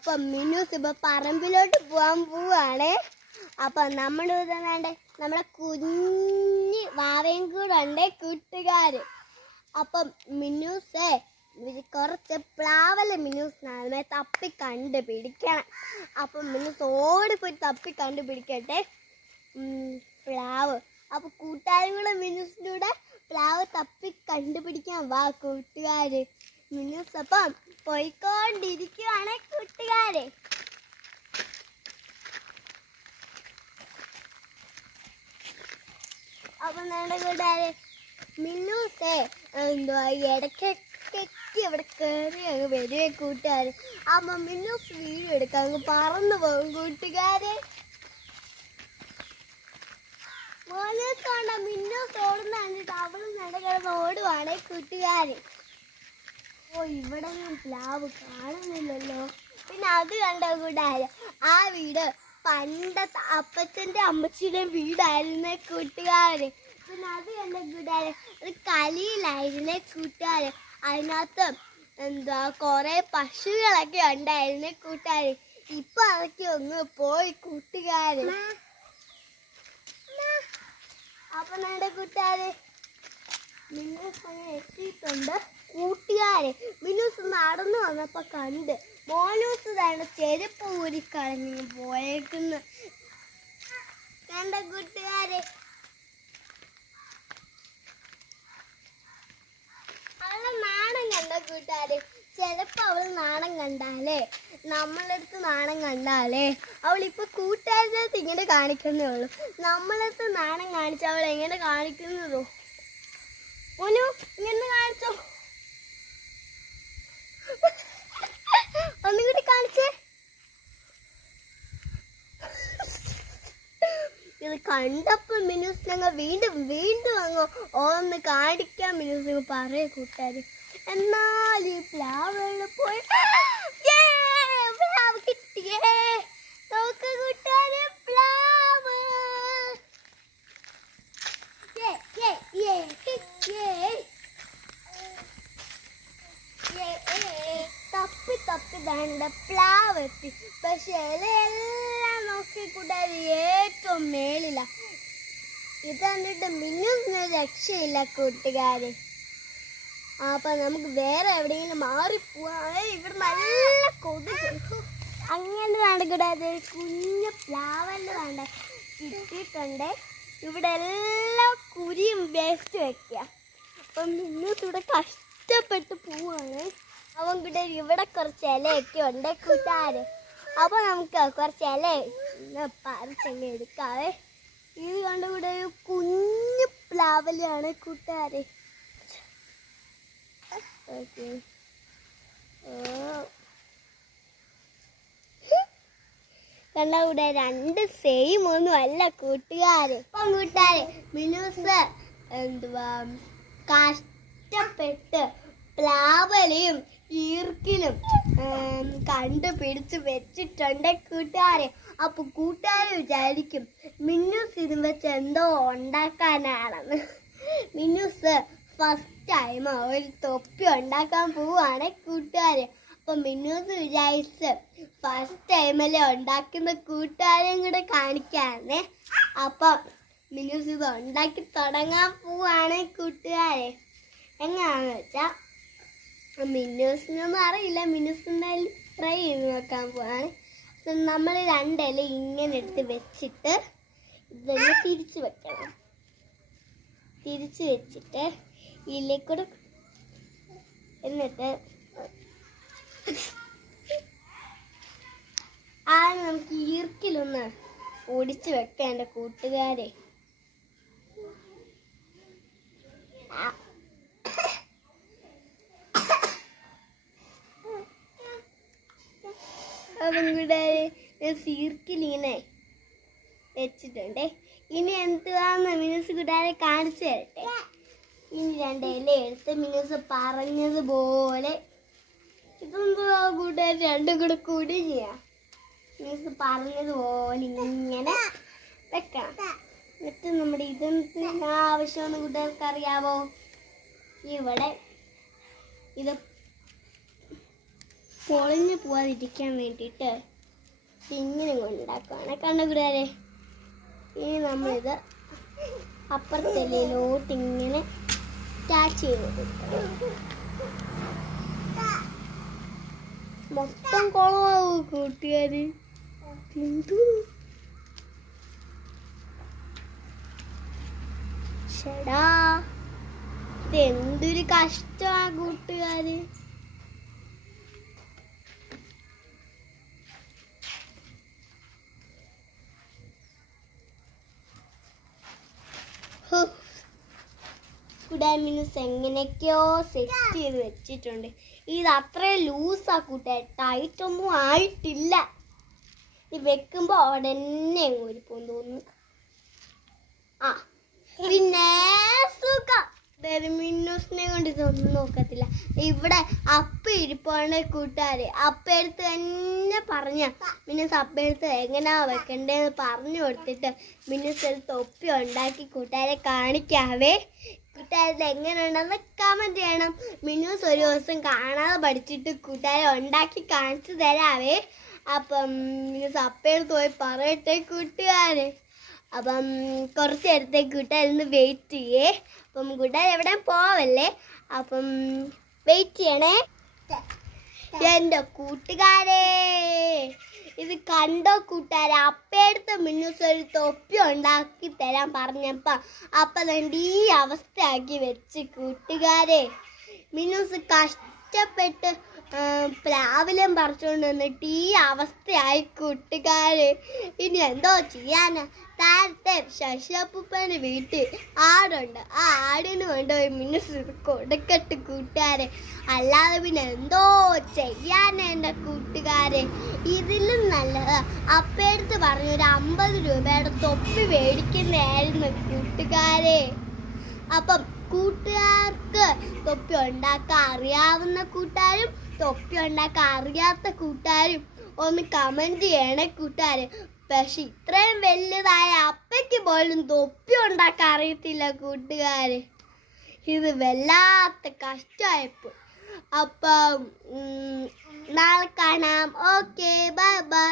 അപ്പൊ മിന്നൂസ് ഇപ്പൊ പറമ്പിലോട്ട് പോവാൻ പോവാണേ. അപ്പൊ നമ്മുടെ വേണ്ടേ നമ്മളെ കുഞ്ഞി വാവയും കൂടെ ഉണ്ട് കൂട്ടുകാര്. അപ്പം മിന്നൂസേ കുറച്ച് പ്ലാവൽ മിന്നൂസിനെ തപ്പി കണ്ടുപിടിക്കണം. അപ്പം മിന്നൂസ് പോയി തപ്പി കണ്ടുപിടിക്കട്ടെ. പിടിക്കട്ടെ പ്ലാവ്. അപ്പൊ കൂട്ടുകാരും മിനുസിന്റെ കൂടെ പ്ലാവ് തപ്പി കണ്ടുപിടിക്കാൻ വാ കൂട്ടുകാര്. മിനുസ് അപ്പം പോയിക്കൊണ്ടിരിക്കുവാണ് കൂട്ടുകാരെ. അപ്പൊ നമ്മുടെ കൂട്ടുകാരെ മിന്നൂസേ എന്തുവാ ഇടയ്ക്കൊക്കെ ഇവിടെ കയറി അങ്ങ് വരുവേ കൂട്ടുകാര്. അപ്പൊ മിന്നൂസ് വീഡിയോ എടുക്കാൻ അങ്ങ് പറന്നു പോകും കൂട്ടുകാരെ. കണ്ട മിന്നൂസ് ഓടുന്ന കണ്ടിട്ട് അവളും കിടന്ന് ഓടുവാണേ കൂട്ടുകാര്. ഓ ഇവിടെ പ്ലാവ് കാണുന്നില്ലല്ലോ. പിന്നെ അത് കണ്ട കൂട്ടുകാര് ആ വീട് പണ്ട അപ്പച്ചന്റെ അമ്മച്ചിയുടെ വീടായിരുന്നേ കൂട്ടുകാരൻ പിന്നെ അത് കണ്ട കൂട്ടുകാര് അത് കലിയിലായിരുന്നേ കൂട്ടുകാരൻ അതിനകത്ത് എന്താ കുറേ പശുക്കളൊക്കെ ഉണ്ടായിരുന്നേ കൂട്ടുകാരൻ ഇപ്പൊ അതൊക്കെ ഒന്ന് പോയി കൂട്ടുകാരൻ അപ്പൊ നമ്മുടെ കൂട്ടുകാരെ നിങ്ങൾ എത്തിയിട്ടുണ്ട്. കൂട്ടുകാരെ മിനുസ് നടന്നു വന്നപ്പോ കണ്ട് മോനൂസ് തന്നെ ചെരുപ്പ് ഊരിക്കളഞ്ഞ് പോയേക്കുന്നു. കണ്ട കൂട്ടുകാരെ. അവളെ നാണം കണ്ട കൂട്ടുകാരെ? ചിലപ്പോ അവൾ നാണം കണ്ടാലേ നമ്മളടുത്ത് നാണം കണ്ടാലേ അവൾ കൂട്ടുകാരുടെ അടുത്ത് ഇങ്ങനെ കാണിക്കുന്നേ ഉള്ളൂ. നമ്മളടുത്ത് നാണം കാണിച്ച അവൾ എങ്ങനെ കാണിക്കുന്നതോ? ഒന്നു ഇങ്ങനെ കാണിച്ചോ. ഒന്നും കൂടി കാണിച്ചേ. ഇത് കണ്ടപ്പോ മിനുസ് ഞങ്ങൾ വീണ്ടും വീണ്ടും അങ്ങ് ഒന്ന് കാണിക്കാൻ മിനുസ് പറയ കൂട്ടുകാര്. എന്നാൽ ഈ പ്ലാവ് പോയി. പ്ലാവ് കിട്ടിയേ. ദാണ്ട പ്ലാവത്തി പക്ഷേ പക്ഷെ ഇലയെല്ലാം നോക്കി കൂട്ടാതെ ഏറ്റവും മേളില. ഇതന്നിട്ട് മിന്നും രക്ഷയില്ല കൂട്ടുകാരെ. അപ്പൊ നമുക്ക് വേറെ എവിടെയെങ്കിലും മാറിപ്പോവാ. ഇവിടെ നല്ല കൊതുക്. അങ്ങനെ വേണ്ട കൂടാതെ കുഞ്ഞു പ്ലാവൽ വേണ്ട കിട്ടിയിട്ടുണ്ട്. ഇവിടെ എല്ലാം കുരിയും വേസ്റ്റ് വെക്കുക. അപ്പം മിന്നൂസ് ഇവിടെ കഷ്ടപ്പെട്ട് പോവാണ്. അവൻ കൂടെ ഇവിടെ കുറച്ച് ഇലയൊക്കെ ഉണ്ട് കൂട്ടാറ് അപ്പൊ നമുക്ക് കുറച്ച് ഇല പറിച്ചങ്ങ് എടുക്കാവേ. ഇത് കണ്ട ഇവിടെ ഒരു കുഞ്ഞു പ്ലാവലാണ് കൂട്ടുകാരെ. ഓക്കെ. കണ്ട കൂടെ രണ്ട് സെയിം ഒന്നും അല്ല കൂട്ടുകാര്. ഇപ്പം കൂട്ടുകാര് മിനൂസ് എന്തുവാ? കഷ്ടപ്പെട്ട് പ്ലാവലയും ഈർക്കിലും കണ്ടുപിടിച്ച് വെച്ചിട്ടുണ്ട് കൂട്ടുകാരെ. അപ്പൊ കൂട്ടുകാരെ വിചാരിക്കും മിന്നു സിനിമ വെച്ച് എന്തോ ഉണ്ടാക്കാനാണെന്ന്. സർ ഫസ്റ്റ് ടൈം ഒരു തൊപ്പി ഉണ്ടാക്കാൻ പോവാണ് കൂട്ടുകാര്. അപ്പൊ മിന്നൂസ് വിചാരിച്ച് ഫസ്റ്റ് ടൈമല്ലേ ഉണ്ടാക്കുന്ന കൂട്ടുകാരെയും കൂടെ കാണിക്കാന്നേ അപ്പൊ മിന്നൂസ് ഇത് ഉണ്ടാക്കി തുടങ്ങാൻ പോവാണ് കൂട്ടുകാരെ. എങ്ങനെയാണെന്ന് വെച്ചാ മിന്നൂസിനൊന്നും അറിയില്ല. മിന്നൂസ് എന്തായാലും ട്രൈ ചെയ്ത് നോക്കാൻ പോവാണ്. നമ്മൾ രണ്ടില ഇങ്ങനെ എടുത്ത് വെച്ചിട്ട് ഇതെല്ലാം തിരിച്ച് വെക്കണം. തിരിച്ച് വെച്ചിട്ട് ഇതിലേക്കൂടെ എന്നിട്ട് ആ നമുക്ക് ഈർക്കിലൊന്ന് ഓടിച്ച് വെക്കാം എന്റെ കൂട്ടുകാരെ. അപ്പം കൂടെ സീർക്കിലിങ്ങനെ വെച്ചിട്ടുണ്ട്. ഇനി എന്തുവാന്ന് മിനുസ് കൂടാതെ കാണിച്ചു തരട്ടെ? ഇനി രണ്ടേലെ എടുത്ത് മിനുസ് പറഞ്ഞതുപോലെ ഇതെന്തുവാ കൂട്ടുകാർ രണ്ടും കൂടെ കൂടി ചെയ്യാം. മിനുസ് പറഞ്ഞതുപോലെ ഇങ്ങനെ വെക്കണം. എന്നിട്ട് നമ്മുടെ ഇതെന്ത് ആവശ്യമെന്ന് കൂട്ടുകാർക്ക് അറിയാവോ? ഇവിടെ ഇത് പൊളിഞ്ഞു പോവാതിരിക്കാൻ വേണ്ടിയിട്ട് ഇങ്ങനെ ഉണ്ടാക്കുവാണ്. കണ്ട കൂടാരെ ഇനി നമ്മളിത് അപ്പുറത്തെല്ലോട്ട് ഇങ്ങനെ സ്റ്റാർട്ട് ചെയ്ത് മൊത്തം കുളമാവും കൂട്ടുകാര്? എന്തൊരു കഷ്ടമാ കൂട്ടുകാര്. കുടാമിനസ് എങ്ങനെയൊക്കെയോ സെറ്റ് ചെയ്ത് വെച്ചിട്ടുണ്ട്. ഇത് അത്രയും ലൂസാ കൂട്ടെ. ടൈറ്റ് ഒന്നും ആയിട്ടില്ല. ഇത് വെക്കുമ്പോ ഉടനെ ഊരിപ്പോന്ന് തോന്നുന്നു ആ പിന്നെ സുഖം. മിന്നൂസിനെ കൊണ്ട് ഇതൊന്നും നോക്കത്തില്ല. ഇവിടെ അപ്പ ഇരിപ്പാണ് കൂട്ടുകാര്. അപ്പ എടുത്ത് തന്നെ പറഞ്ഞ മിന്നസ് അപ്പ എടുത്ത് എങ്ങനെയാ വെക്കണ്ടേന്ന് പറഞ്ഞു കൊടുത്തിട്ട് മിന്നസ് ഒരു തൊപ്പി ഉണ്ടാക്കി കൂട്ടുകാരെ കാണിക്കാവേ. കൂട്ടുകാരിൽ എങ്ങനെയുണ്ടെന്ന് കമന്റ് ചെയ്യണം. മിന്നൂസ് ഒരു ദിവസം കാണാതെ പഠിച്ചിട്ട് കൂട്ടുകാരെ ഉണ്ടാക്കി കാണിച്ചു തരാവേ. അപ്പം മിന്നൂസ് അപ്പയെടുത്ത് പോയി പറയട്ടെ കൂട്ടുകാരെ. അപ്പം കുറച്ച് നേരത്തേക്ക് കൂട്ടുകാരിന്ന് വെയിറ്റ് ചെയ്യേ. അപ്പം കൂട്ടുകാർ എവിടെ പോവല്ലേ? അപ്പം വെയിറ്റ് ചെയ്യണേ. എന്റെ കൂട്ടുകാരെ. ഇത് കണ്ടോ കൂട്ടുകാരെ? അപ്പയടുത്ത മിന്നൂസ് ഒരു തൊപ്പി ഉണ്ടാക്കി തരാൻ പറഞ്ഞപ്പ അപ്പം തന്നെ ഈ അവസ്ഥയാക്കി വെച്ച് കൂട്ടുകാരെ. മിന്നുസ് കഷ്ടപ്പെട്ട് പ്ലാവിലും പറിച്ചുകൊണ്ട് വന്നിട്ട് ഈ അവസ്ഥയായി കൂട്ടുകാരെ. ഇനി എന്തോ ചെയ്യാനാ? താരത്തെ ശശിയപ്പൂപ്പന്റെ വീട്ടിൽ ആടുണ്ട്. ആ ആടിന് കൊണ്ടുപോയി മിന്നസ് കൊടുക്കട്ട് കൂട്ടുകാരെ. അല്ലാതെ പിന്നെ എന്തോ ചെയ്യാൻ എന്റെ കൂട്ടുകാരെ. ഇതിലും നല്ലത്. അപ്പേടുത്ത് പറഞ്ഞ ഒരു അമ്പത് രൂപയുടെ തൊപ്പി മേടിക്കുന്നതായിരുന്നു കൂട്ടുകാരെ. അപ്പം കൂട്ടുകാർക്ക് തൊപ്പി ഉണ്ടാക്കാൻ അറിയാവുന്ന കൂട്ടുകാരും തൊപ്പി ഉണ്ടാക്കാൻ അറിയാത്ത കൂട്ടുകാരും ഒന്ന് കമന്റ് ചെയ്യണേ കൂട്ടുകാര്. പക്ഷെ ഇത്രയും വലുതായ അപ്പയ്ക്ക് പോലും തൊപ്പി ഉണ്ടാക്കാൻ അറിയത്തില്ല കൂട്ടുകാര്. ഇത് വല്ലാത്ത കഷ്ടമായിപ്പോ അപ്പം നാളെ കാണാം. Okay bye bye.